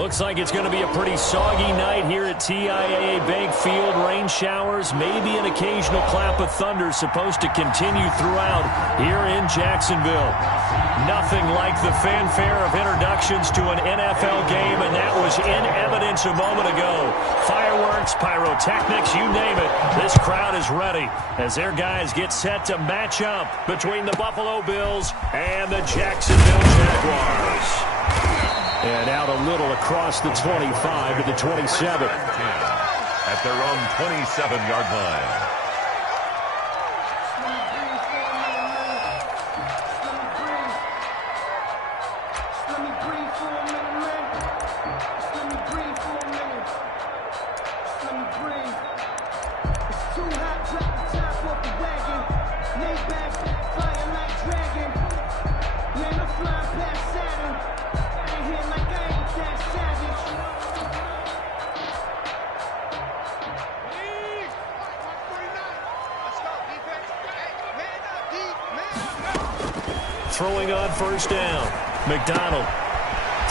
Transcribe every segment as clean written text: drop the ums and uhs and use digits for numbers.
Looks like it's going to be a pretty soggy night here at TIAA Bank Field. Rain showers, maybe an occasional clap of thunder supposed to continue throughout here in Jacksonville. Nothing like the fanfare of introductions to an NFL game, and that was in evidence a moment ago. Fireworks, pyrotechnics, you name it. This crowd is ready as their guys get set to match up between the Buffalo Bills and the Jacksonville Jaguars. And out a little across the 25 to the 27. At their own 27-yard line. Throwing on first down. McDonald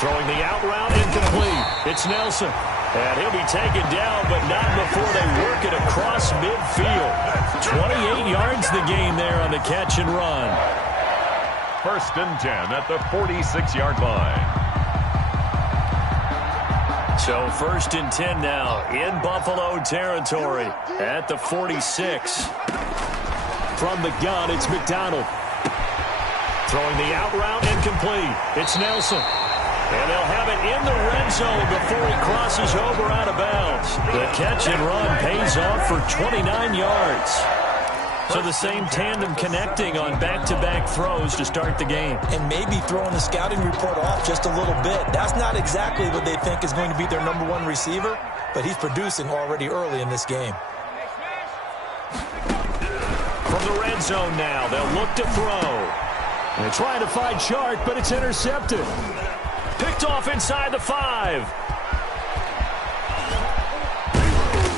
throwing the out route incomplete. It's Nelson. And he'll be taken down, but not before they work it across midfield. 28 yards the gain there on the catch and run. 1st and 10 at the 46-yard line. So 1st and 10 now in Buffalo territory at the 46. From the gun, it's McDonald. Throwing the out route incomplete. It's Nelson. And they'll have it in the red zone before he crosses over out of bounds. The catch and run pays off for 29 yards. So the same tandem connecting on back-to-back throws to start the game. And maybe throwing the scouting report off just a little bit. That's not exactly what they think is going to be their #1 receiver, but he's producing already early in this game. From the red zone now, they'll look to throw. They're trying to find Shark, but it's intercepted. Picked off inside the 5.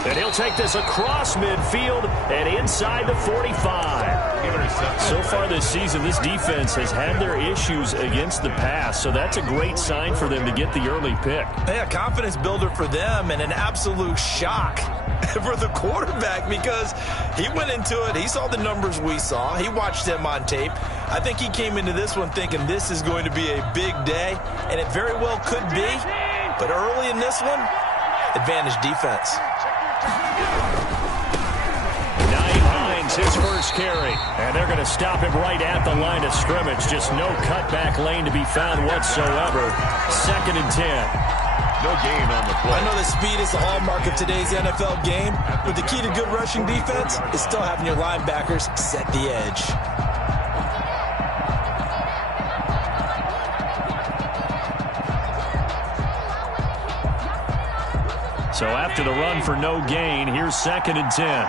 And he'll take this across midfield and inside the 45. So far this season, this defense has had their issues against the pass, so that's a great sign for them to get the early pick. Yeah, confidence builder for them and an absolute shock for the quarterback because he went into it. He saw the numbers we saw. He watched them on tape. I think he came into this one thinking this is going to be a big day, and it very well could be. But early in this one, advantage defense. Naeem Hines, his first carry. And they're going to stop him right at the line of scrimmage. Just no cutback lane to be found whatsoever. 2nd and 10. No gain on the play. I know that speed is the hallmark of today's NFL game, but the key to good rushing defense is still having your linebackers set the edge. So after the run for no gain, here's 2nd and 10.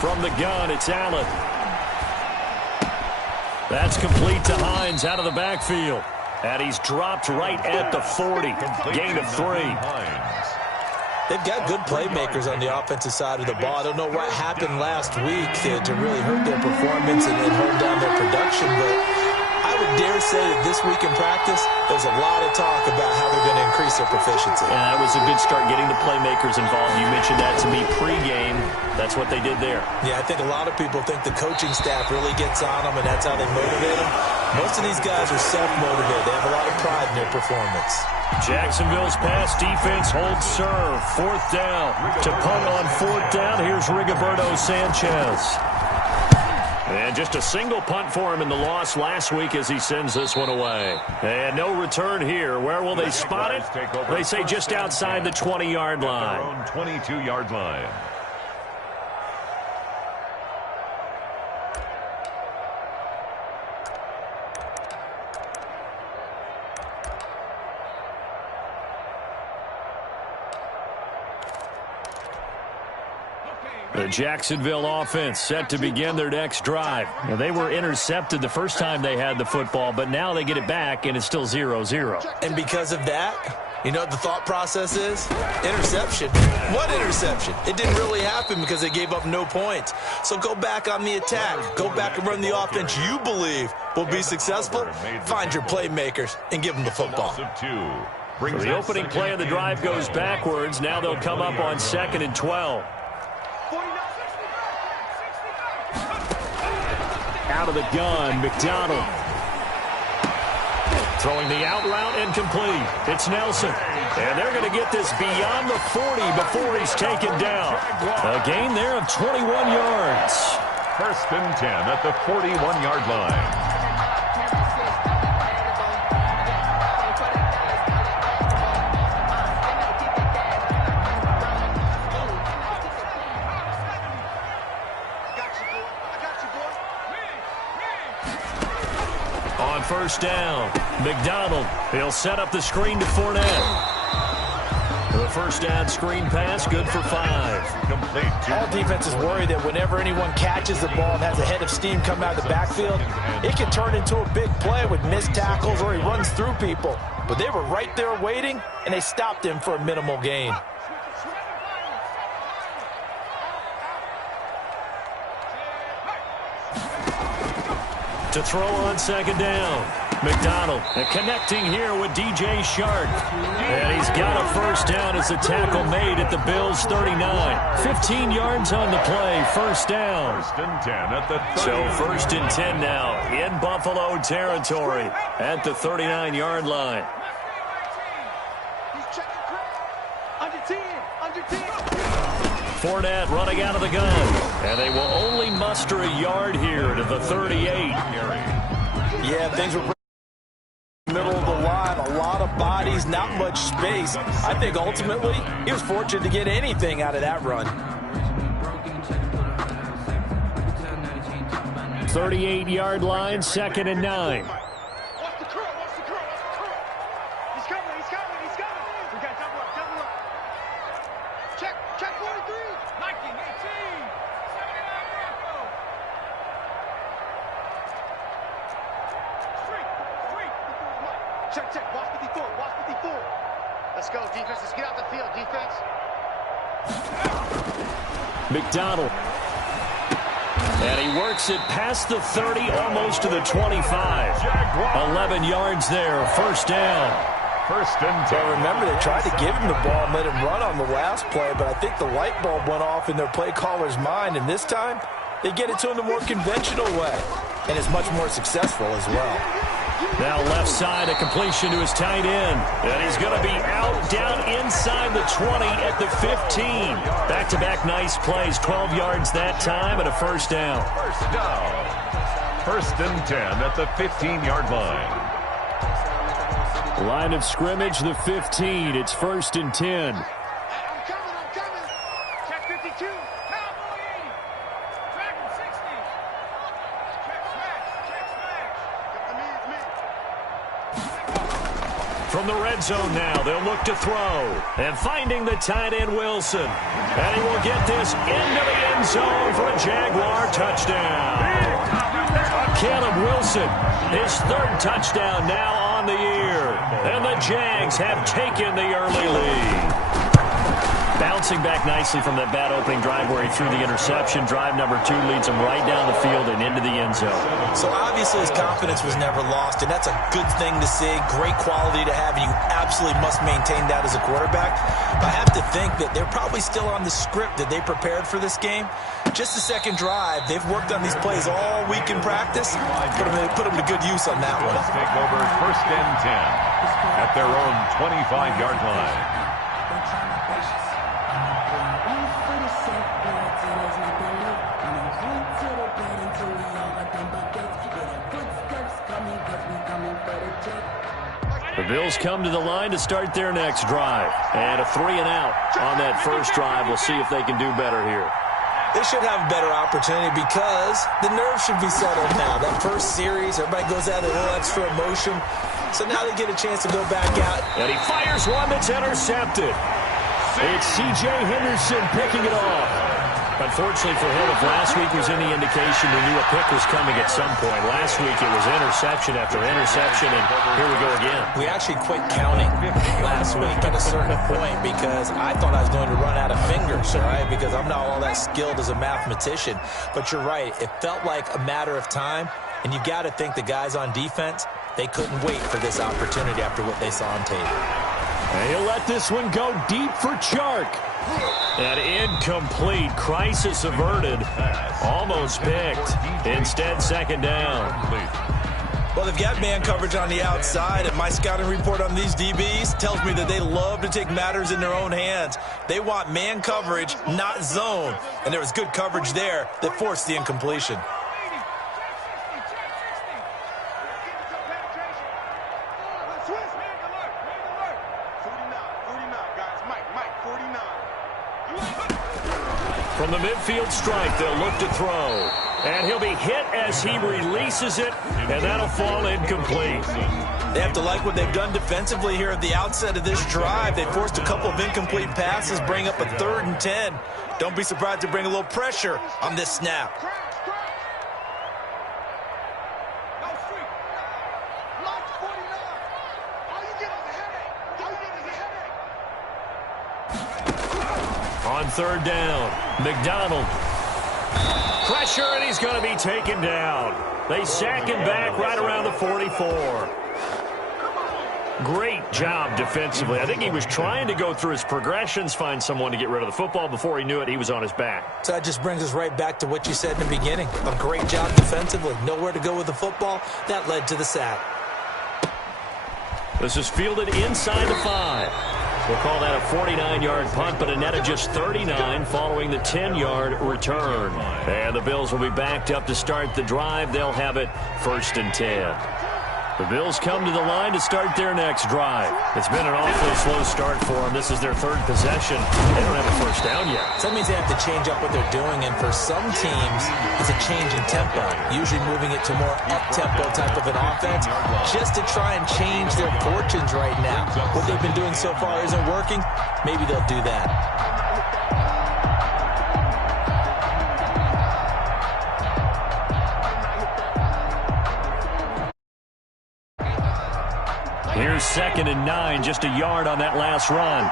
From the gun, it's Allen. That's complete to Hines out of the backfield. And he's dropped right at the 40. Gain of 3. They've got good playmakers on the offensive side of the ball. I don't know what happened last week to really hurt their performance and hold down their production, but I would dare say that this week in practice, there's a lot of talk about how they're going to increase their proficiency. And that was a good start getting the playmakers involved. You mentioned that to me pregame. That's what they did there. Yeah, I think a lot of people think the coaching staff really gets on them, and that's how they motivate them. Most of these guys are self-motivated. They have a lot of pride in their performance. Jacksonville's pass defense holds serve. 4th down. To punt on 4th down, here's Rigoberto Sanchez. And just a single punt for him in the loss last week as he sends this one away. And no return here. Where will they spot it? They say just outside the 20-yard line. Their own 22-yard line. The Jacksonville offense set to begin their next drive. Now, they were intercepted the first time they had the football, but now they get it back, and it's still 0-0. And because of that, You know what the thought process is? Interception. What interception? It didn't really happen because they gave up no points. So go back on the attack. Go back and run the offense you believe will be successful. Find your playmakers and give them the football. So the opening play of the drive goes backwards. Now they'll come up on 2nd and 12. Out of the gun, McDonald. Throwing the out route incomplete. It's Nelson. And they're going to get this beyond the 40 before he's taken down. A gain there of 21 yards. 1st and 10 at the 41-yard line. On 1st down, McDonald. He'll set up the screen to Fournette. The 1st down screen pass, good for 5. Complete. All defenses worry that whenever anyone catches the ball and has a head of steam come out of the backfield, it can turn into a big play with missed tackles or he runs through people. But they were right there waiting, and they stopped him for a minimal gain. To throw on 2nd down. McDonald connecting here with DJ Shark. And he's got a 1st down as the tackle made at the Bills' 39. 15 yards on the play, 1st down. 1st and 10 at the 30. So 1st and 10 now in Buffalo territory at the 39-yard line. Fournette running out of the gun. And they will only muster a yard here to the 38. Yeah, things were middle of the line, a lot of bodies, not much space. I think ultimately he was fortunate to get anything out of that run. 38-yard line, 2nd and 9. Check. Watch 54. Let's go, defense. Let's get out the field, defense. McDonald. And he works it past the 30, almost to the 25. 11 yards there, 1st down. 1st and 10. Well, remember, they tried to give him the ball and let him run on the last play, but I think the light bulb went off in their play caller's mind, and this time they get it to him the more conventional way, and it's much more successful as well. Now left side, a completion to his tight end. And he's going to be out down inside the 20 at the 15. Back-to-back nice plays, 12 yards that time and a 1st down. 1st down. 1st and 10 at the 15-yard line. Line of scrimmage, the 15. It's 1st and 10. I'm coming. Check 52. Cowboy 80. Dragon 60. Check smash. From the red zone now, they'll look to throw. And finding the tight end, Wilson. And he will get this into the end zone for a Jaguar touchdown. Caleb Wilson, his 3rd touchdown now on the year. And the Jags have taken the early lead. Bouncing back nicely from that bad opening drive where he threw the interception. Drive number 2 leads him right down the field and into the end zone. So obviously his confidence was never lost, and that's a good thing to see. Great quality to have, and you absolutely must maintain that as a quarterback. But I have to think that they're probably still on the script that they prepared for this game. Just the 2nd drive, they've worked on these plays all week in practice. Put them to good use on that one. Let's take over 1st and 10 at their own 25-yard line. The Bills come to the line to start their next drive. And a 3-and-out on that 1st drive. We'll see if they can do better here. They should have a better opportunity because the nerves should be settled now. That first series, everybody goes out a little extra emotion. So now they get a chance to go back out. And he fires one that's intercepted. It's C.J. Henderson picking it off. Unfortunately for him, if last week was any indication, we knew a pick was coming at some point. Last week it was interception after interception, and here we go again. We actually quit counting last week at a certain point because I thought I was going to run out of fingers, all right, because I'm not all that skilled as a mathematician. But you're right. It felt like a matter of time, and you got to think the guys on defense, they couldn't wait for this opportunity after what they saw on tape. And he'll let this one go deep for Chark. And incomplete. Crisis averted. Almost picked. Instead, second down. Well, they've got man coverage on the outside, and my scouting report on these DBs tells me that they love to take matters in their own hands. They want man coverage, not zone. And there was good coverage there that forced the incompletion. From the midfield stripe, they'll look to throw. And he'll be hit as he releases it, and that'll fall incomplete. They have to like what they've done defensively here at the outset of this drive. They forced a couple of incomplete passes, bring up a 3rd and 10. Don't be surprised to bring a little pressure on this snap. On 3rd down, McDonald. Pressure, and he's going to be taken down. They sack him back right around the 44. Great job defensively. I think he was trying to go through his progressions, find someone to get rid of the football. Before he knew it, he was on his back. So that just brings us right back to what you said in the beginning. A great job defensively. Nowhere to go with the football. That led to the sack. This is fielded inside the 5. We'll call that a 49-yard punt, but a net of just 39 following the 10-yard return. And the Bills will be backed up to start the drive. They'll have it 1st and 10. The Bills come to the line to start their next drive. It's been an awfully slow start for them. This is their 3rd possession. They don't have a first down yet. So that means they have to change up what they're doing, and for some teams, it's a change in tempo, usually moving it to more up-tempo type of an offense, just to try and change their fortunes right now. What they've been doing so far isn't working. Maybe they'll do that. Here's 2nd and 9, just a yard on that last run.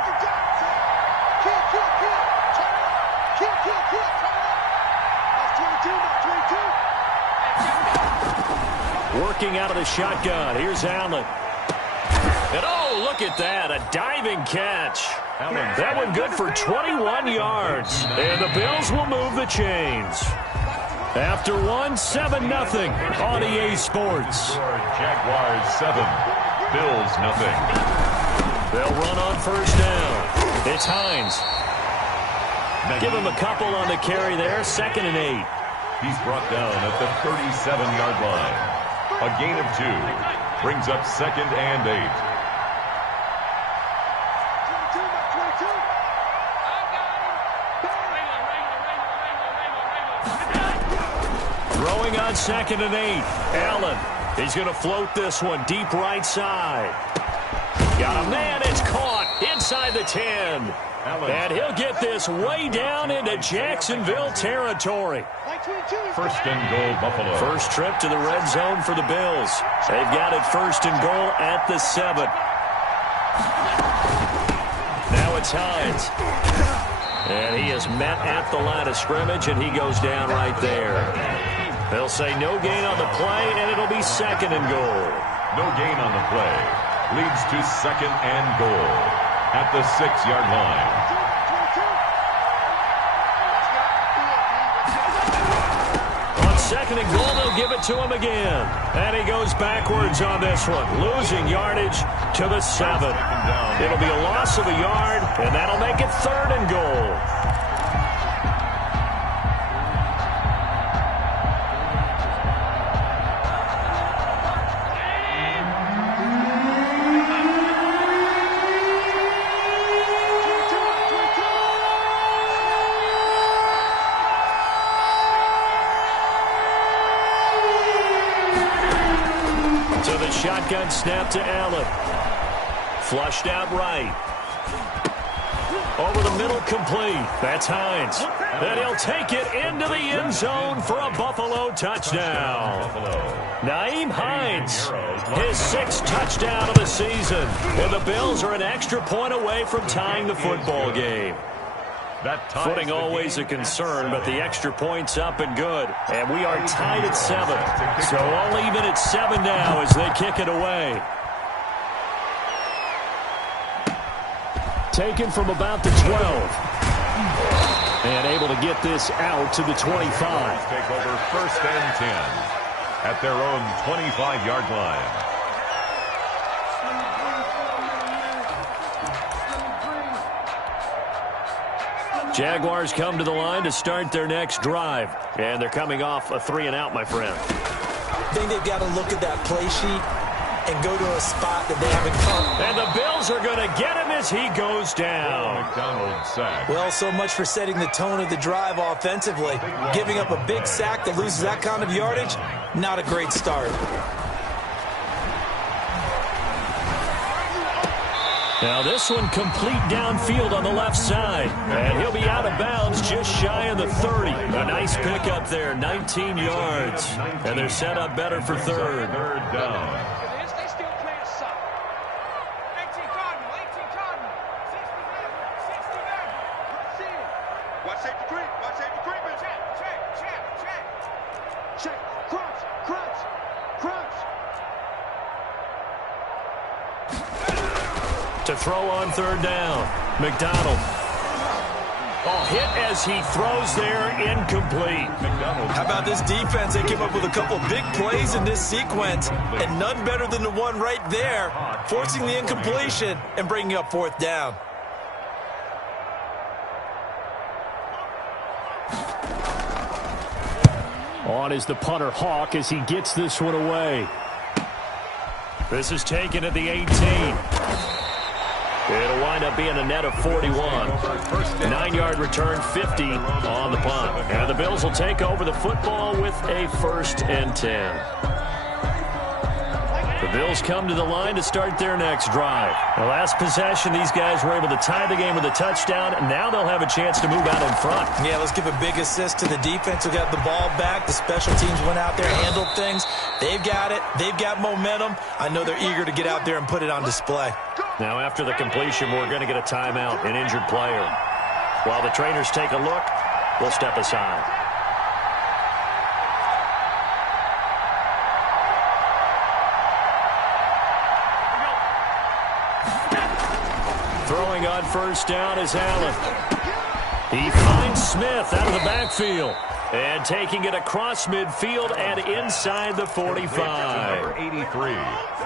Working out of the shotgun. Here's Allen. And oh, look at that, a diving catch. That one good for 21 yards. And the Bills will move the chains. After one, 7-0 on EA Sports. Jaguars 7. Bills 0. They'll run on 1st down. It's Hines. Give him a couple on the carry there. 2nd and 8. He's brought down at the 37-yard line. A gain of 2. Brings up 2nd and 8. Throwing on 2nd and 8. Allen. He's going to float this one deep right side. Got a man. It's caught inside the 10. And he'll get this way down into Jacksonville territory. 1st and goal, Buffalo. First trip to the red zone for the Bills. They've got it 1st and goal at the 7. Now it's Hines. And he is met at the line of scrimmage, and he goes down right there. They'll say no gain on the play, and it'll be 2nd and goal. No gain on the play. Leads to 2nd and goal at the 6-yard line. On 2nd and goal, they'll give it to him again. And he goes backwards on this one, losing yardage to the 7. It'll be a loss of a yard, and that'll make it 3rd and goal. Shotgun snap to Allen. Flushed out right. Over the middle, complete. That's Hines. And he'll take it into the end zone for a Buffalo touchdown. Naeem Hines, his 6th touchdown of the season. And the Bills are an extra point away from tying the football game. Footing always a concern, but the extra point's up and good. And we are tied at 7. So all even at 7 now as they kick it away. Taken from about the 12. And able to get this out to the 25. Take over 1st and 10 at their own 25-yard line. Jaguars come to the line to start their next drive. And they're coming off a 3-and-out, my friend. I think they've got to look at that play sheet and go to a spot that they haven't come. And the Bills are going to get him as he goes down. McDonald sack. Well, so much for setting the tone of the drive offensively. Giving up a big sack that loses that kind of yardage, not a great start. Now this one complete downfield on the left side. And he'll be out of bounds just shy of the 30. A nice pickup there, 19 yards. And they're set up better for 3rd. 3rd down. To throw on 3rd down. McDonald. Hit as he throws there, incomplete. How about this defense? They came up with a couple big plays in this sequence, and none better than the one right there, forcing the incompletion and bringing up 4th down. On is the punter Hawk as he gets this one away. This is taken at the 18. It'll wind up being a net of 41. 9-yard return, 50 on the punt. And the Bills will take over the football with a 1st and 10. The Bills come to the line to start their next drive. The last possession, these guys were able to tie the game with a touchdown, and now they'll have a chance to move out in front. Yeah, let's give a big assist to the defense who got the ball back. The special teams went out there, handled things. They've got it. They've got momentum. I know they're eager to get out there and put it on display. Now, after the completion, we're going to get a timeout, an injured player. While the trainers take a look, we'll step aside. Throwing on 1st down is Allen. He finds Smith out of the backfield. And taking it across midfield and inside the 45. 83.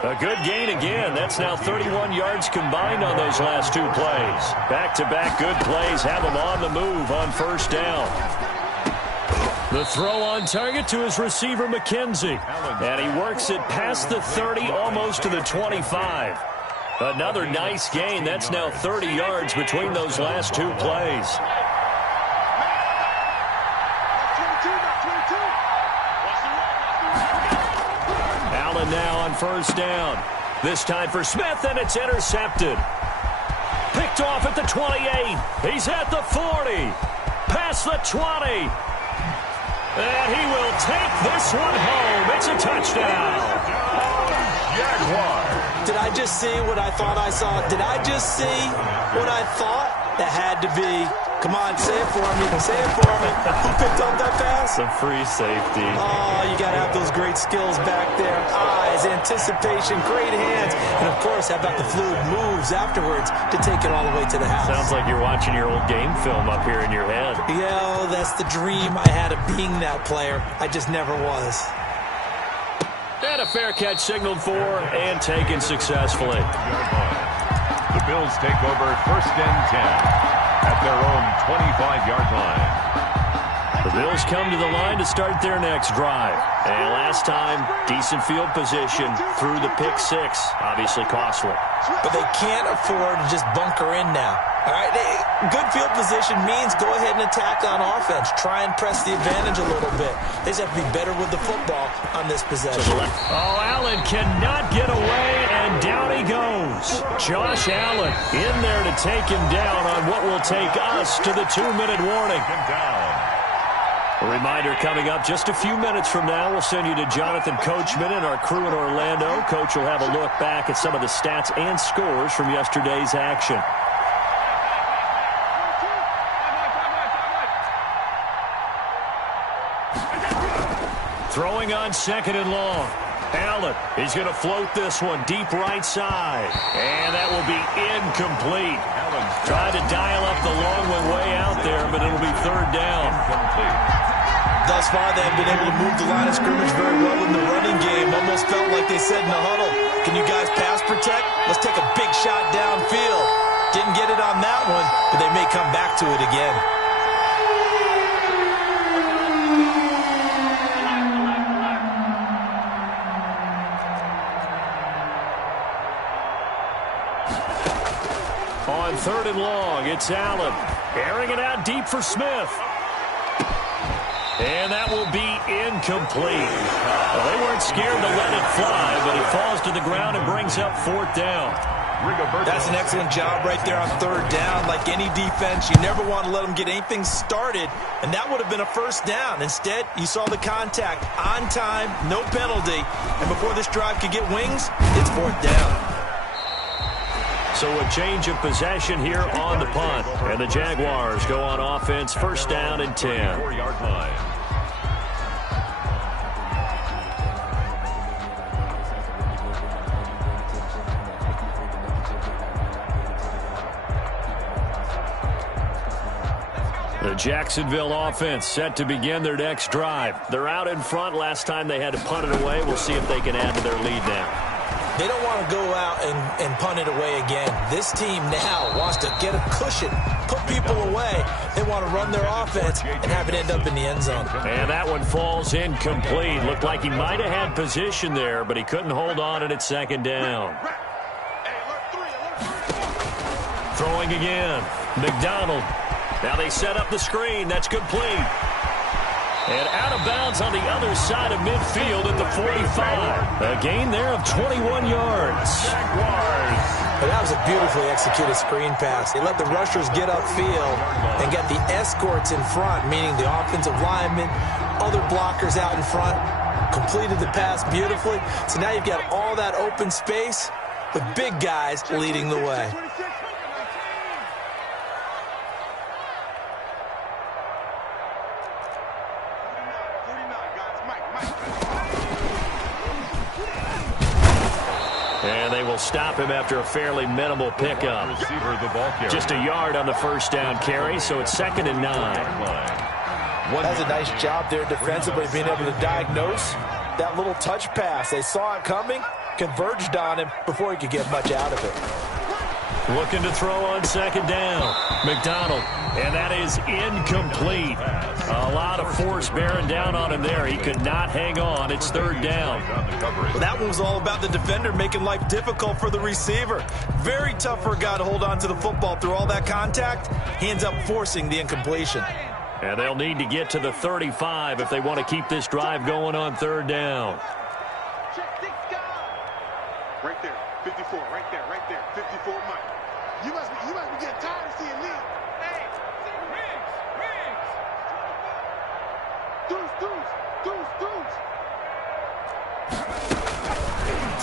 A good gain again. That's now 31 yards combined on those last 2 plays. Back-to-back good plays have him on the move on 1st down. The throw on target to his receiver, McKenzie. And he works it past the 30, almost to the 25. Another nice gain. That's now 30 yards between those last 2 plays. Allen now on 1st down. This time for Smith, and it's intercepted. Picked off at the 28. He's at the 40. Past the 20. And he will take this one home. It's a touchdown. Jaguar. Did I just see what I thought I saw? Did I just see what I thought? That had to be. Come on, say it for me. Say it for me. Who picked up that pass? Some free safety. Oh, you got to have those great skills back there. Eyes, anticipation, great hands. And, of course, how about the fluid moves afterwards to take it all the way to the house? Sounds like you're watching your old game film up here in your head. Yeah, that's the dream I had of being that player. I just never was. And a fair catch signaled for and taken successfully. The Bills take over 1st and 10 at their own 25-yard line. The Bills come to the line to start their next drive. And last time, decent field position through the pick 6. Obviously costly. But they can't afford to just bunker in now. All right, good field position means go ahead and attack on offense. Try and press the advantage a little bit. They just have to be better with the football on this possession. Oh, Allen cannot get away, And down he goes. Josh Allen in there to take him down on what will take us to the 2-minute warning. A reminder coming up just a few minutes from now. We'll send you to Jonathan Coachman and our crew in Orlando. Coach will have a look back at some of the stats and scores from yesterday's action. Throwing on 2nd and long. Allen, he's going to float this one deep right side. And that will be incomplete. Tried to dial up the long one way out there, but it'll be 3rd down. Thus far, they have been able to move the line of scrimmage very well in the running game. Almost felt like they said in the huddle, can you guys pass protect? Let's take a big shot downfield. Didn't get it on that one, but they may come back to it again. On 3rd and long, it's Allen. Airing it out deep for Smith. And that will be incomplete. Well, they weren't scared to let it fly, but it falls to the ground and brings up 4th down. That's an excellent job right there on 3rd down. Like any defense, you never want to let them get anything started, and that would have been a 1st down. Instead, you saw the contact on time, no penalty, and before this drive could get wings, it's 4th down. So a change of possession here on the punt. And the Jaguars go on offense, 1st down and 10. 4-yard line. The Jacksonville offense set to begin their next drive. They're out in front. Last time they had to punt it away. We'll see if they can add to their lead now. They don't want to go out and punt it away again. This team now wants to get a cushion, put people away. They want to run their offense and have it end up in the end zone. And that one falls incomplete. Looked like he might have had position there, but he couldn't hold on it at 2nd down. Throwing again. McDonald. Now they set up the screen. That's complete. And out of bounds on the other side of midfield at the 45. A gain there of 21 yards. Jaguars. That was a beautifully executed screen pass. They let the rushers get upfield and get the escorts in front, meaning the offensive linemen, other blockers out in front, completed the pass beautifully. So now you've got all that open space with big guys leading the way. And they will stop him after a fairly minimal pickup. Just a yard on the 1st down carry, so it's 2nd and 9. That's a nice job there defensively, being able to diagnose that little touch pass. They saw it coming, converged on him before he could get much out of it. Looking to throw on 2nd down. McDonald, and that is incomplete. A lot of force bearing down on him there. He could not hang on. It's 3rd down. Well, that one was all about the defender making life difficult for the receiver. Very tough for a guy to hold on to the football through all that contact. He ends up forcing the incompletion. And they'll need to get to the 35 if they want to keep this drive going on 3rd down. Right there, 54, right there, 54, Mike. You must be getting tired of seeing me. Hey, Riggs.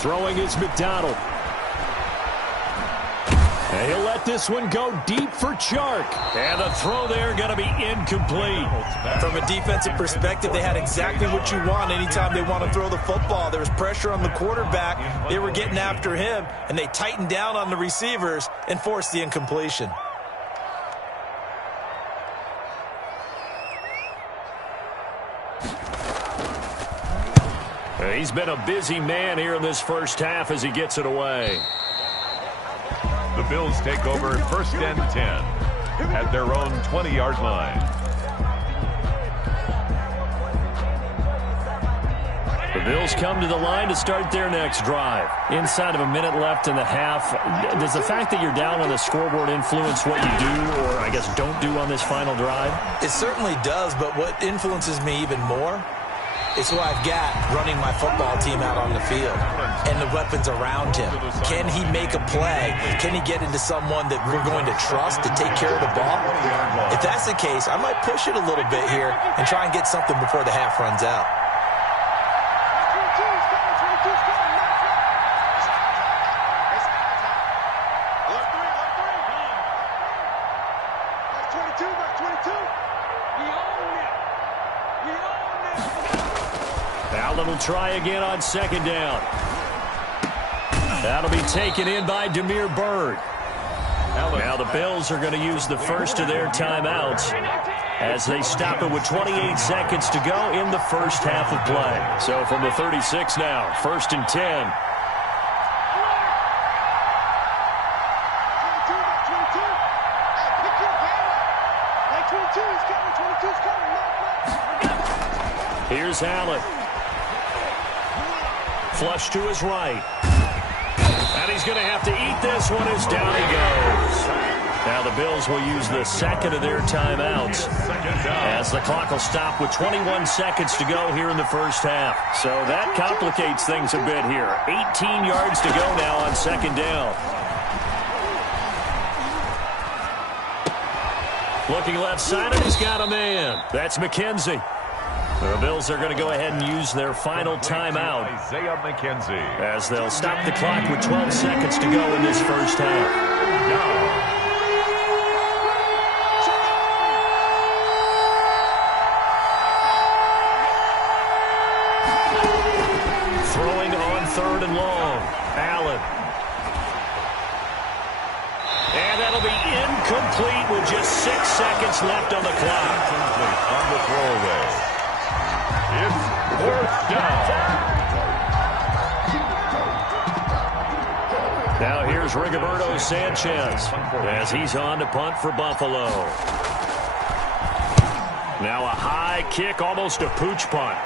Throwing is McDonald. And he'll let this one go deep for Chark. And the throw there going to be incomplete. From a defensive perspective, they had exactly what you want anytime they want to throw the football. There was pressure on the quarterback. They were getting after him, and they tightened down on the receivers and forced the incompletion. He's been a busy man here in this 1st half as he gets it away. The Bills take over 1st and 10 at their own 20-yard line. The Bills come to the line to start their next drive. Inside of a minute left in the half, does the fact that you're down on the scoreboard influence what you do, or I guess don't do on this final drive? It certainly does, but what influences me even more It's who I've got running my football team out on the field and the weapons around him. Can he make a play? Can he get into someone that we're going to trust to take care of the ball? If that's the case, I might push it a little bit here and try and get something before the half runs out. Allen will try again on second down. That'll be taken in by Damiere Byrd. Now the Bills are going to use the first of their timeouts as they stop it with 28 seconds to go in the first half of play. So from the 36 now, 1st and 10. Here's Allen. Flush to his right. And he's going to have to eat this one as down he goes. Now the Bills will use the second of their timeouts as the clock will stop with 21 seconds to go here in the first half. So that complicates things a bit here. 18 yards to go now on second down. Looking left side, and he's got a man. That's McKenzie. The Bills are going to go ahead and use their final timeout as they'll stop the clock with 12 seconds to go in this first half. Throwing on 3rd and long. Allen. And that'll be incomplete with just 6 seconds left on the clock. On the throwaway. It's 4th down. Now here's Rigoberto Sanchez as he's on to punt for Buffalo. Now a high kick, almost a pooch punt.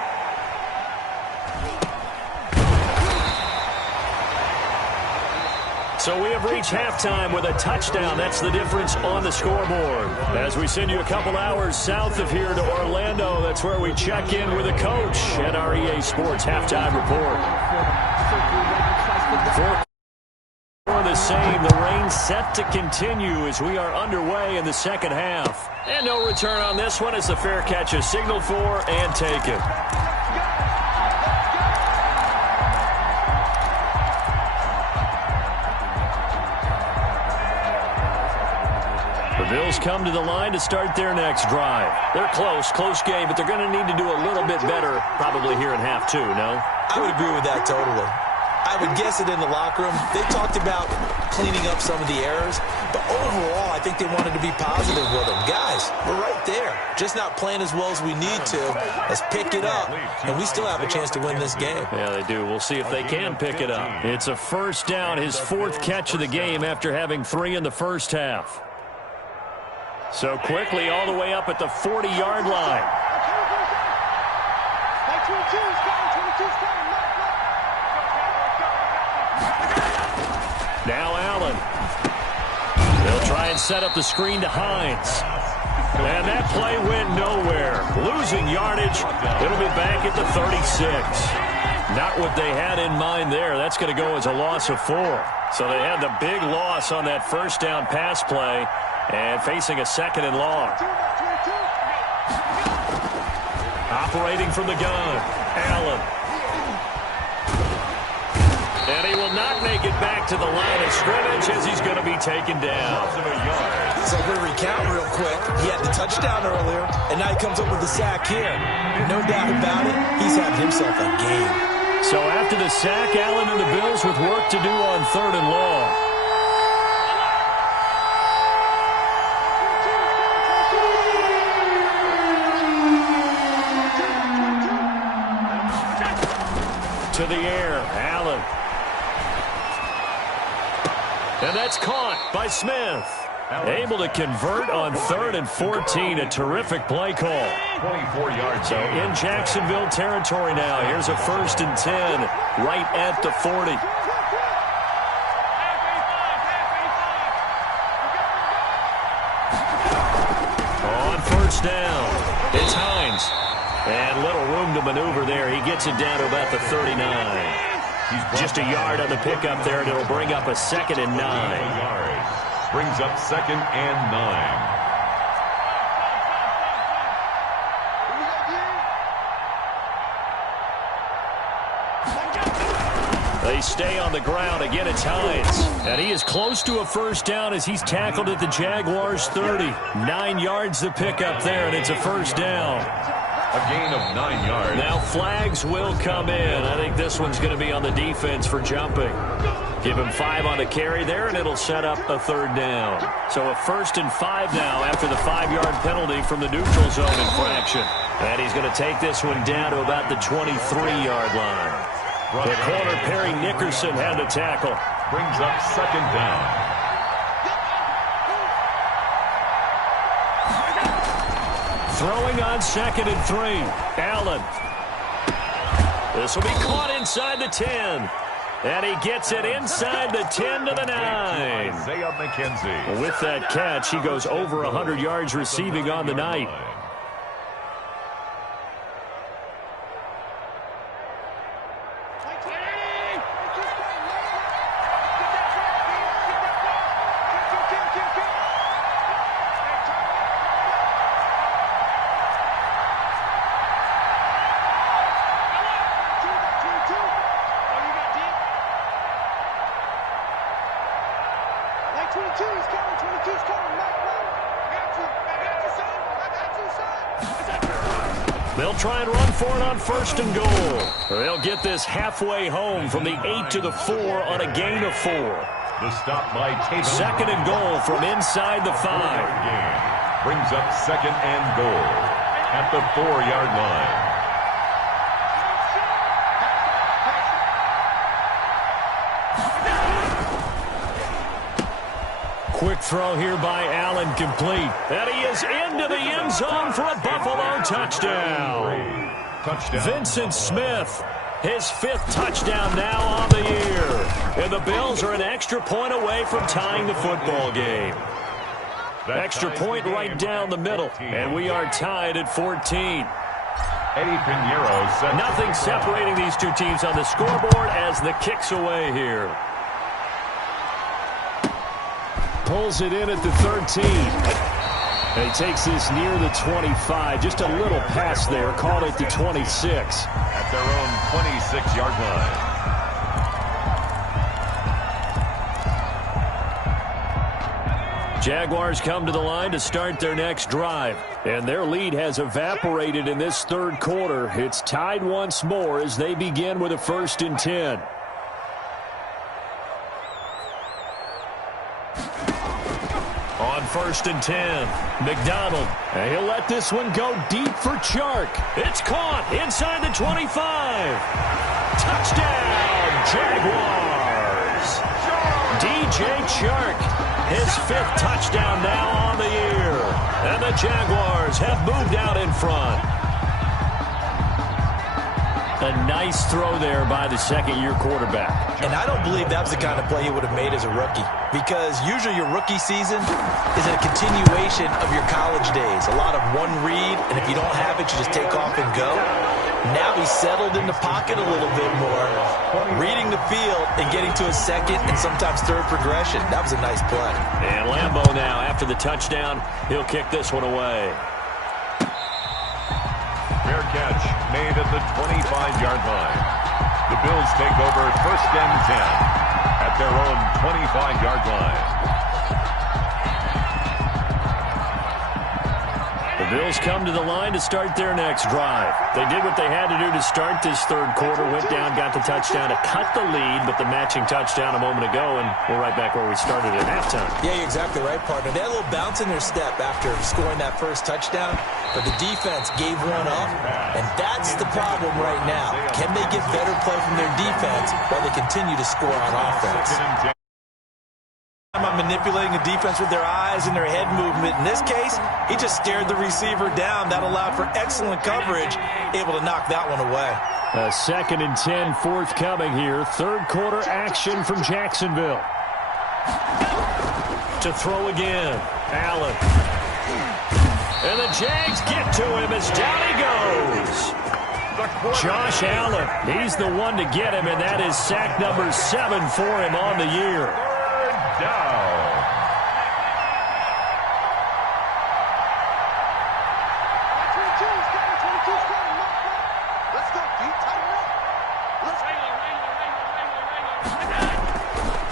So we have reached halftime with a touchdown. That's the difference on the scoreboard. As we send you a couple hours south of here to Orlando, that's where we check in with a coach at our EA Sports Halftime Report. For the same, the rain set to continue as we are underway in the second half. And no return on this one as the fair catch is signaled for and taken. Bills come to the line to start their next drive. They're close game, but they're going to need to do a little bit better probably here in half two, no? I would agree with that totally. I would guess it in the locker room. They talked about cleaning up some of the errors, but overall, I think they wanted to be positive with them. Guys, we're right there. Just not playing as well as we need to. Let's pick it up, and we still have a chance to win this game. Yeah, they do. We'll see if they can pick it up. It's a first down, his 4th catch of the game after having 3 in the first half. So quickly all the way up at the 40-yard line. Now Allen. They'll try and set up the screen to Hines. And that play went nowhere. Losing yardage. It'll be back at the 36. Not what they had in mind there. That's going to go as a loss of 4. So they had the big loss on that first down pass play. And facing a 2nd and long. Operating from the gun, Allen. And he will not make it back to the line of scrimmage as he's going to be taken down. So we're going to recount real quick. He had the touchdown earlier, and now he comes up with the sack here. No doubt about it, he's having himself a game. So after the sack, Allen and the Bills with work to do on 3rd and long. To the air, Allen. And that's caught by Smith. Able to convert on 3rd and 14. A terrific play call. 24 yards. So in Jacksonville territory now. Here's a 1st and 10 right at the 40. On 1st down, it's Hines. And little room to maneuver there. He gets it down to about the 39. Just a yard on the pickup there, and it'll bring up a 2nd and 9. Brings up 2nd and 9. They stay on the ground. Again, it's Hines. And he is close to a first down as he's tackled at the Jaguars' 30. 9 yards the pickup there, and it's a first down. A gain of 9 yards. Now flags will come in. I think this one's going to be on the defense for jumping. Give him 5 on the carry there, and it'll set up a 3rd down. So a 1st and 5 now after the 5-yard penalty from the neutral zone infraction. And he's going to take this one down to about the 23-yard line. The corner, Perry Nickerson, had the tackle. Brings up 2nd down. Throwing on 2nd and 3. Allen. This will be caught inside the 10. And he gets it inside the 10 to the 9. Isaiah McKenzie. With that catch, he goes over 100 yards receiving on the night. They'll try and run for it on 1st and goal. They'll get this halfway home from the 8 to the 4 on a gain of 4. The stop by Tatum. 2nd and goal from inside the 5. Brings up 2nd and goal at the 4-yard line. Quick throw here by Allen, complete. And he is into the end zone for a Buffalo touchdown. Vincent Smith, his 5th touchdown now on the year. And the Bills are an extra point away from tying the football game. Extra point right down the middle, and we are tied at 14. Eddie Pinheiro set. Nothing separating these two teams on the scoreboard as the kick's away here. Pulls it in at the 13. And he takes this near the 25. Just a little pass there. Called it the 26. At their own 26-yard line. Jaguars come to the line to start their next drive. And their lead has evaporated in this 3rd quarter. It's tied once more as they begin with a 1st and 10. On 1st and 10, McDonald. And he'll let this one go deep for Chark. It's caught inside the 25. Touchdown, Jaguars. DJ Chark, his 5th touchdown now on the year. And the Jaguars have moved out in front. A nice throw there by the 2nd-year quarterback. And I don't believe that was the kind of play he would have made as a rookie, because usually your rookie season is a continuation of your college days. A lot of one read, and if you don't have it, you just take off and go. Now he's settled in the pocket a little bit more, reading the field and getting to a 2nd and sometimes 3rd progression. That was a nice play. And Lambeau now, after the touchdown, he'll kick this one away. Fair catch made at the 25-yard line. The Bills take over 1st and 10 at their own 25-yard line. The Bills come to the line to start their next drive. They did what they had to do to start this 3rd quarter, went down, got the touchdown to cut the lead, but the matching touchdown a moment ago, and we're right back where we started at halftime. Yeah, you're exactly right, partner. They had a little bounce in their step after scoring that 1st touchdown, but the defense gave one up, and that's the problem right now. Can they get better play from their defense while they continue to score on offense? I'm manipulating the defense with their eyes and their head movement. In this case, he just stared the receiver down. That allowed for excellent coverage, able to knock that one away. A 2nd and 10 forthcoming here. 3rd quarter action from Jacksonville. To throw again. Allen. And the Jags get to him as down he goes. Josh Allen, he's the one to get him, and that is sack number 7 for him on the year. Third down.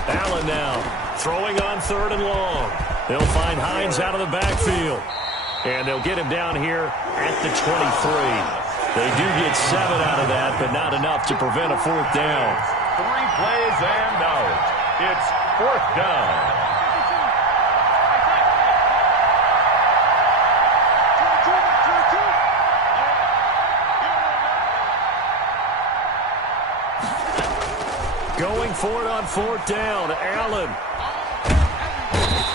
Allen now throwing on 3rd and long. They'll find Hines out of the backfield. And they'll get him down here at the 23. They do get 7 out of that, but not enough to prevent a 4th down. 3 plays and out. It's 4th down. Going for it on 4th down. Allen.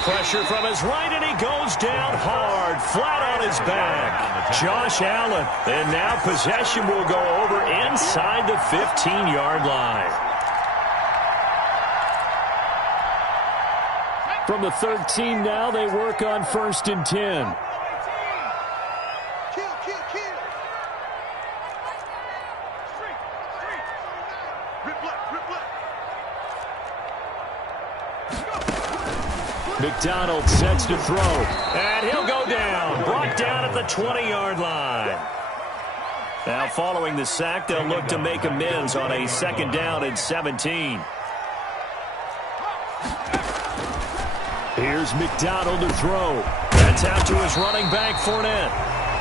Pressure from his right, and he goes down hard, flat on his back. Josh Allen. And now possession will go over inside the 15-yard line. From the 13 now, they work on 1st and 10. McDonald sets to throw, and he'll go down. Brought down at the 20-yard line. Now following the sack, they'll look to make amends on a 2nd down and 17. Here's McDonald to throw. That's out to his running back, Fournette.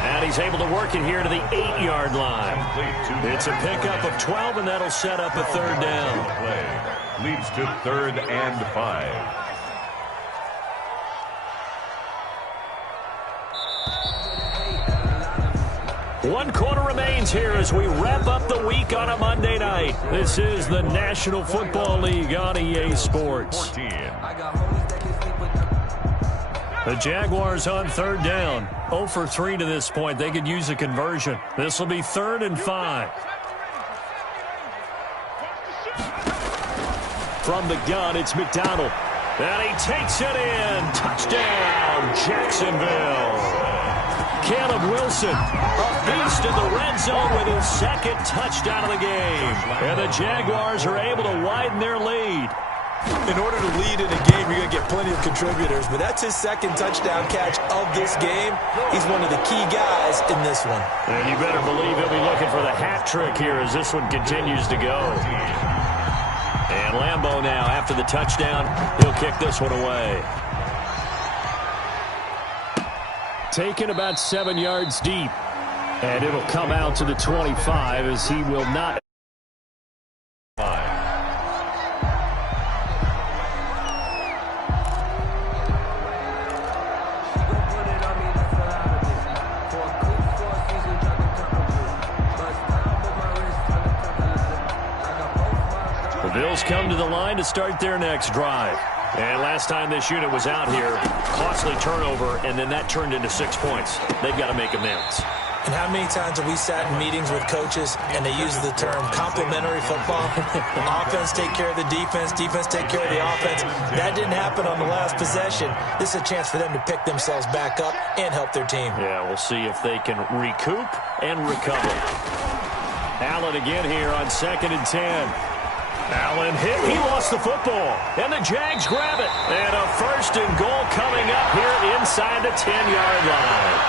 And he's able to work it here to the 8-yard line. It's a pickup of 12, and that'll set up a 3rd down. Leads to 3rd and 5. One quarter remains here as we wrap up the week on a Monday night. This is the National Football League on EA Sports. 14. The Jaguars on 3rd down. 0 for 3 to this point. They could use a conversion. This will be 3rd and 5. From the gun, it's McDonald. And he takes it in. Touchdown, Jacksonville. Caleb Wilson, a beast in the red zone with his 2nd touchdown of the game. And the Jaguars are able to widen their lead. In order to lead in a game, you're going to get plenty of contributors, but that's his 2nd touchdown catch of this game. He's one of the key guys in this one. And you better believe he'll be looking for the hat trick here as this one continues to go. And Lambeau now, after the touchdown, he'll kick this one away. Taken about 7 yards deep. And it'll come out to the 25 as he will not. The Bills come to the line to start their next drive. And last time this unit was out here, costly turnover, and then that turned into 6 points. They've got to make amends. And how many times have we sat in meetings with coaches and they use the term complementary football? Offense take care of the defense, defense take care of the offense. That didn't happen on the last possession. This is a chance for them to pick themselves back up and help their team. Yeah, we'll see if they can recoup and recover. Allen again here on 2nd and 10. Allen hit. He lost the football. And the Jags grab it. And a 1st and goal coming up here inside the 10-yard line.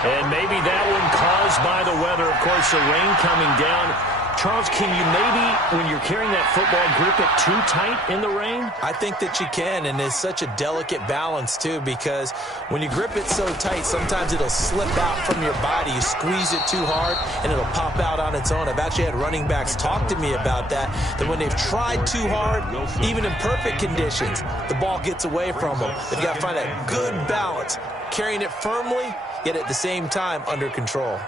And maybe that one caused by the weather. Of course, the rain coming down. Charles, can you maybe, when you're carrying that football, grip it too tight in the rain? I think that you can, and it's such a delicate balance, too, because when you grip it so tight, sometimes it'll slip out from your body. You squeeze it too hard, and it'll pop out on its own. I've actually had running backs talk to me about that when they've tried too hard, even in perfect conditions, the ball gets away from them. They've got to find that good balance, carrying it firmly, yet at the same time under control.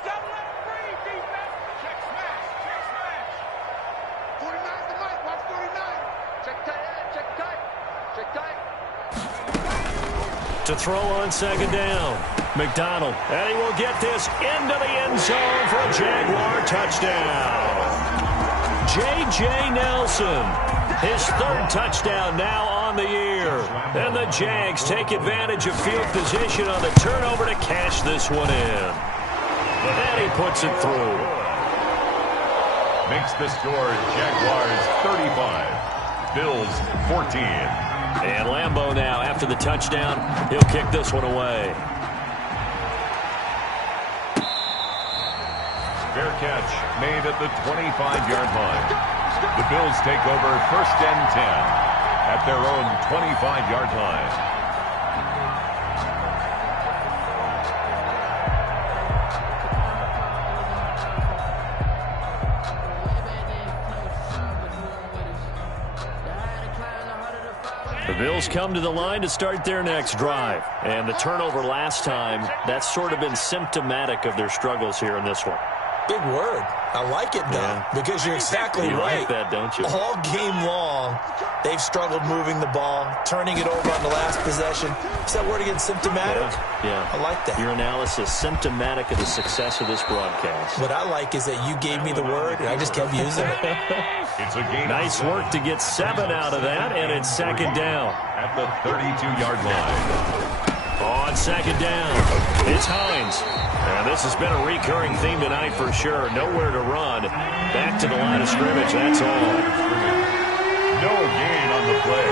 To throw on 2nd down. McDonald. And he will get this into the end zone for a Jaguar touchdown. J.J. Nelson. His 3rd touchdown now on the year. And the Jags take advantage of field position on the turnover to cash knocks this one in. And he puts it through. Makes the score Jaguars 35, Bills 14. And Lambeau now, after the touchdown, he'll kick this one away. Fair catch made at the 25-yard line. The Bills take over 1st and 10 at their own 25-yard line. The Bills come to the line to start their next drive. And the turnover last time, that's sort of been symptomatic of their struggles here in this one. Big word. I like it, though, because you're exactly right. You like that, don't you? All game long, they've struggled moving the ball, turning it over on the last possession. Is that word again, symptomatic? Yeah. I like that. Your analysis, symptomatic of the success of this broadcast. What I like is that you gave me the word, and I just kept using it. It's a game. Nice work to get 7 out of that, and it's 2nd down. At the 32-yard line. On 2nd down, it's Hines. And this has been a recurring theme tonight for sure. Nowhere to run. Back to the line of scrimmage, that's all. No gain on the play.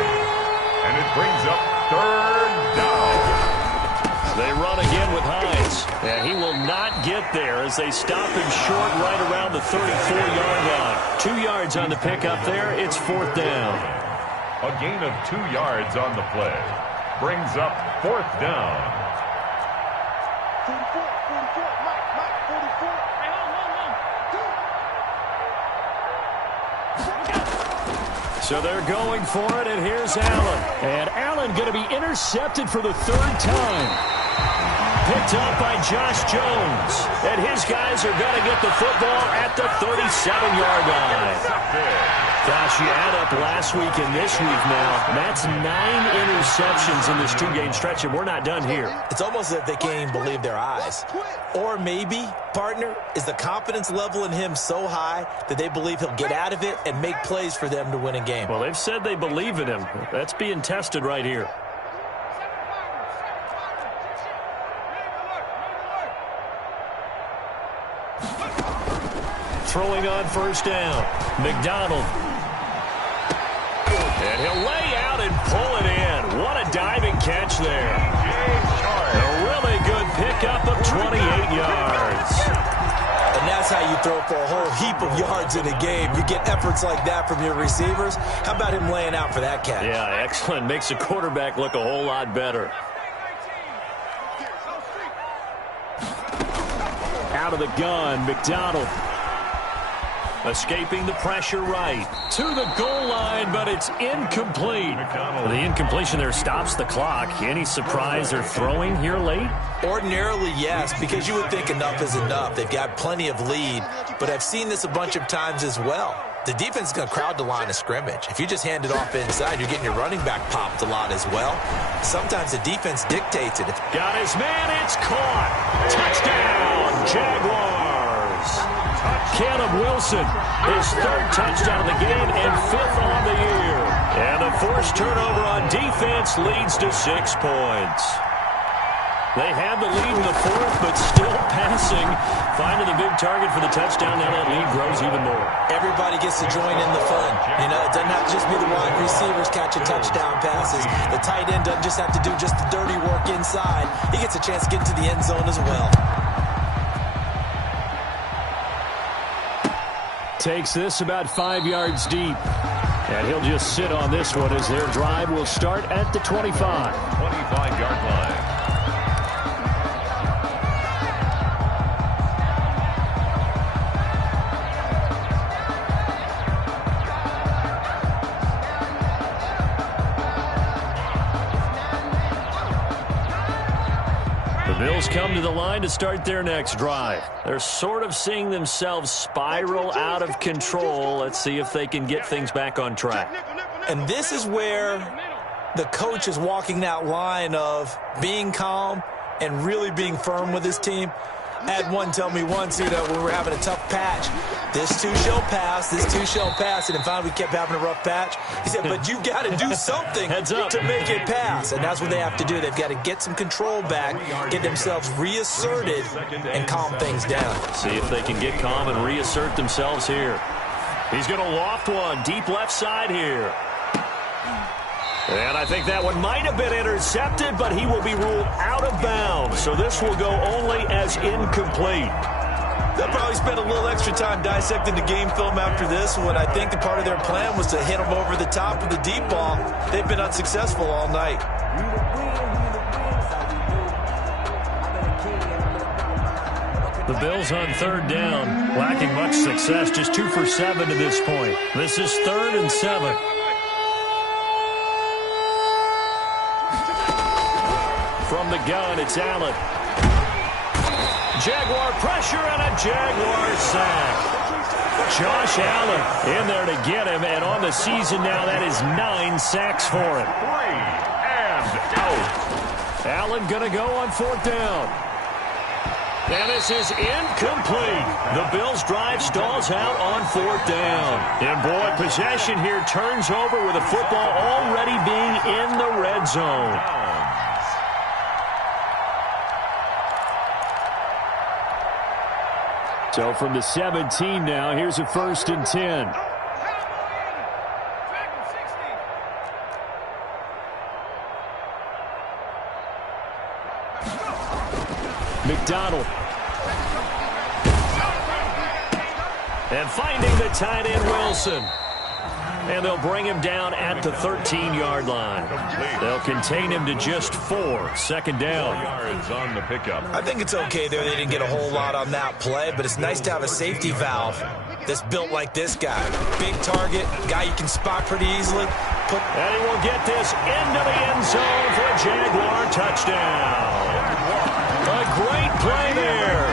And it brings up 3rd down. They run again with Hines. And he will not get there as they stop him short right around the 34-yard line. 2 yards on the pickup there. It's 4th down. A gain of 2 yards on the play. Brings up 4th down. 44, Mike, 44. So they're going for it, and here's Allen. And Allen going to be intercepted for the 3rd time. Picked up by Josh Jones. And his guys are going to get the football at the 37-yard line. Gosh, you add up last week and this week now, that's 9 interceptions in this 2-game stretch, and we're not done here. It's almost as if they can't even believe their eyes. Or maybe, partner, is the confidence level in him so high that they believe he'll get out of it and make plays for them to win a game. Well, they've said they believe in him. That's being tested right here. Throwing on 1st down, McDonald. And he'll lay out and pull it in. What a diving catch there. A really good pickup of 28 yards. And that's how you throw for a whole heap of yards in a game. You get efforts like that from your receivers. How about him laying out for that catch? Yeah, excellent. Makes the quarterback look a whole lot better. Out of the gun, McDonald. Escaping the pressure right to the goal line, but it's incomplete. The incompletion there stops the clock. Any surprise they're throwing here late? Ordinarily, yes, because you would think enough is enough. They've got plenty of lead, but I've seen this a bunch of times as well. The defense is going to crowd the line of scrimmage. If you just hand it off inside, you're getting your running back popped a lot as well. Sometimes the defense dictates it. Got his man, it's caught. Touchdown, Jaguars. Caleb Wilson, his 3rd touchdown of the game and 5th on the year. And the forced turnover on defense leads to 6 points. They had the lead in the 4th, but still passing. Finding the big target for the touchdown. Now that lead grows even more. Everybody gets to join in the fun. You know, it doesn't have to just be the wide receivers catching touchdown passes. The tight end doesn't just have to do just the dirty work inside. He gets a chance to get into the end zone as well. Takes this about 5 yards deep. And he'll just sit on this one as their drive will start at the 25. 25-yard line. Bills come to the line to start their next drive. They're sort of seeing themselves spiral out of control. Let's see if they can get things back on track. And this is where the coach is walking that line of being calm and really being firm with his team. I had one tell me once, when we were having a tough patch, this too shall pass, this too shall pass. And finally we kept having a rough patch. He said, but you got to do something to make it pass. And that's what they have to do. They've got to get some control back, get themselves reasserted, and calm things down. See if they can get calm and reassert themselves here. He's going to loft one deep left side here. And I think that one might have been intercepted, but he will be ruled out of bounds. So this will go only as incomplete. They'll probably spend a little extra time dissecting the game film after this one. I think the part of their plan was to hit them over the top with the deep ball. They've been unsuccessful all night. The Bills on third down, lacking much success, just 2 for 7 to this point. This is 3rd and 7. From the gun, it's Allen. Jaguar pressure and a Jaguar sack. Josh Allen in there to get him, and on the season now, that is 9 sacks for him. 3 and out. Allen going to go on 4th down. And this is incomplete. The Bills' drive stalls out on 4th down. And boy, possession here turns over with the football already being in the red zone. So from the 17 now, here's a 1st and 10. McDonald. And finding the tight end, Wilson. And they'll bring him down at the 13-yard line. They'll contain him to just 4. 2nd down. Yards on the pickup. I think it's okay there. They didn't get a whole lot on that play, but it's nice to have a safety valve that's built like this guy. Big target, guy you can spot pretty easily. And he will get this into the end zone for a Jaguar touchdown. A great play there.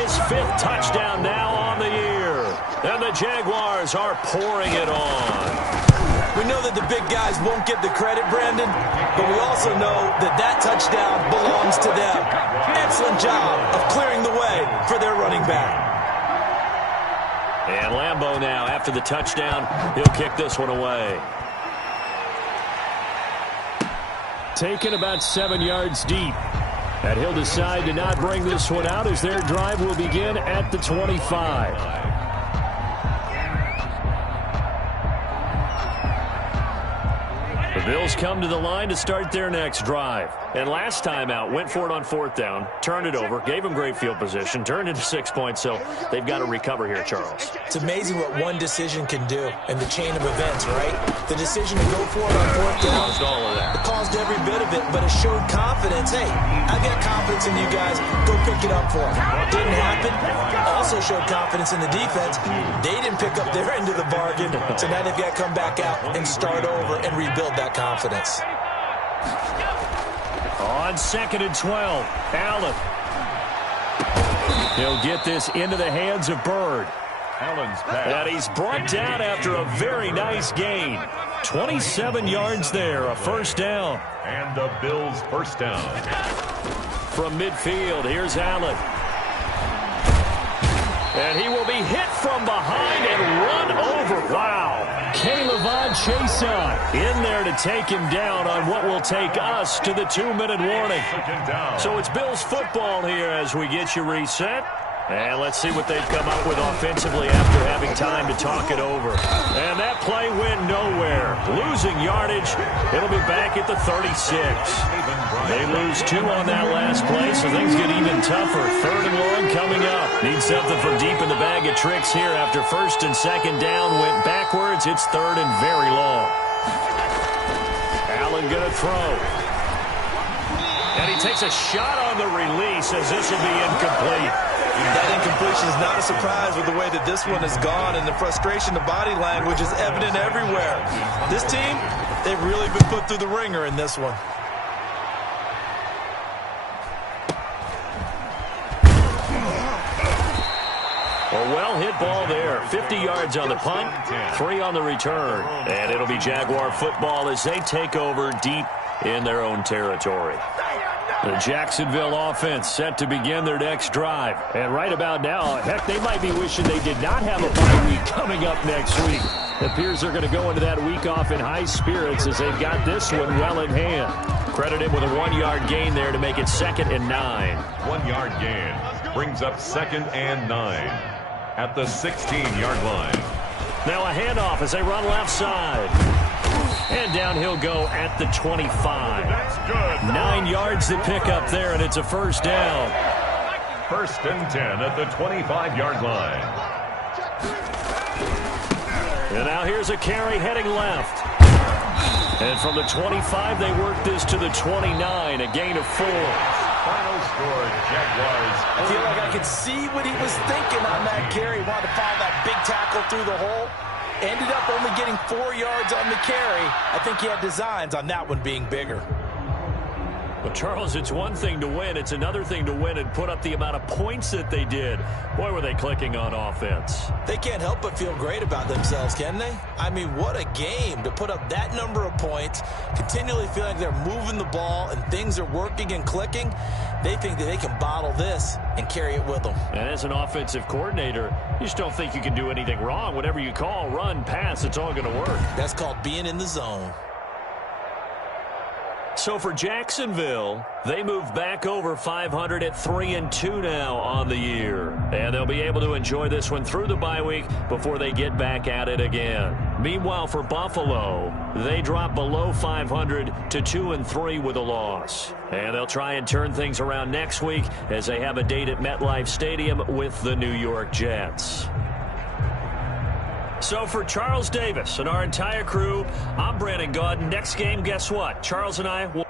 His 5th touchdown now on the year. And the Jaguars are pouring it on. We know that the big guys won't get the credit, Brandon, but we also know that that touchdown belongs to them. Excellent job of clearing the way for their running back. And Lambeau now, after the touchdown, he'll kick this one away. Taken about 7 yards deep. And he'll decide to not bring this one out as their drive will begin at the 25. The Bills come to the line to start their next drive. And last time out, went for it on 4th down, turned it over, gave them great field position, turned into 6 points, so they've got to recover here, Charles. It's amazing what one decision can do in the chain of events, right? The decision to go for it on 4th down, Caused all of that. It caused every bit of it, but it showed confidence. Hey, I've got confidence in you guys. Go pick it up for them. Didn't happen. Also showed confidence in the defense. They didn't pick up their end of the bargain, so now they've got to come back out and start over and rebuild that confidence. On 2nd and 12, Allen. He'll get this into the hands of Bird. Allen's pass. And he's brought down after a very nice gain. 27 yards there, a 1st down. And the Bills' 1st down. From midfield, here's Allen. And he will be hit from behind and run over. Wow. K'Lavon Chason in there to take him down on what will take us to the 2-minute warning. So it's Bills football here as we get you reset. And let's see what they've come up with offensively after having time to talk it over. And that play went nowhere. Losing yardage. It'll be back at the 36. They lose 2 on that last play, so things get even tougher. 3rd and long coming up. Need something from deep in the bag of tricks here after 1st and 2nd down went backwards. It's 3rd and very long. Allen going to throw. And he takes a shot on the release as this will be incomplete. That incompletion is not a surprise with the way that this one has gone, and the frustration, the body language is evident everywhere. This team, they've really been put through the ringer in this one. A well-hit ball there. 50 yards on the punt, 3 on the return. And it'll be Jaguar football as they take over deep in their own territory. The Jacksonville offense set to begin their next drive. And right about now, heck, they might be wishing they did not have a bye week coming up next week. It appears they're going to go into that week off in high spirits as they've got this one well in hand. Credit him with a 1-yard gain there to make it 2nd and 9. 1-yard gain brings up 2nd and 9 at the 16-yard line. Now a handoff as they run left side. And down he'll go at the 25. That's good. 9 yards to pick up there, and it's a first down. 1st and 10 at the 25-yard line. And now here's a carry heading left. And from the 25, they work this to the 29, a gain of 4. Final score, Jaguars. I feel like I could see what he was thinking on that carry. Wanted to follow that big tackle through the hole. Ended up only getting 4 yards on the carry. I think he had designs on that one being bigger. Well, Charles, it's one thing to win. It's another thing to win and put up the amount of points that they did. Boy, were they clicking on offense. They can't help but feel great about themselves, can they? I mean, what a game to put up that number of points, continually feeling like they're moving the ball and things are working and clicking. They think that they can bottle this and carry it with them. And as an offensive coordinator, you just don't think you can do anything wrong. Whatever you call, run, pass, it's all going to work. That's called being in the zone. So for Jacksonville, they move back over 500 at 3-2 now on the year. And they'll be able to enjoy this one through the bye week before they get back at it again. Meanwhile, for Buffalo, they drop below 500 to 2-3 with a loss. And they'll try and turn things around next week as they have a date at MetLife Stadium with the New York Jets. So for Charles Davis and our entire crew, I'm Brandon Gaudin. Next game, guess what? Charles and I will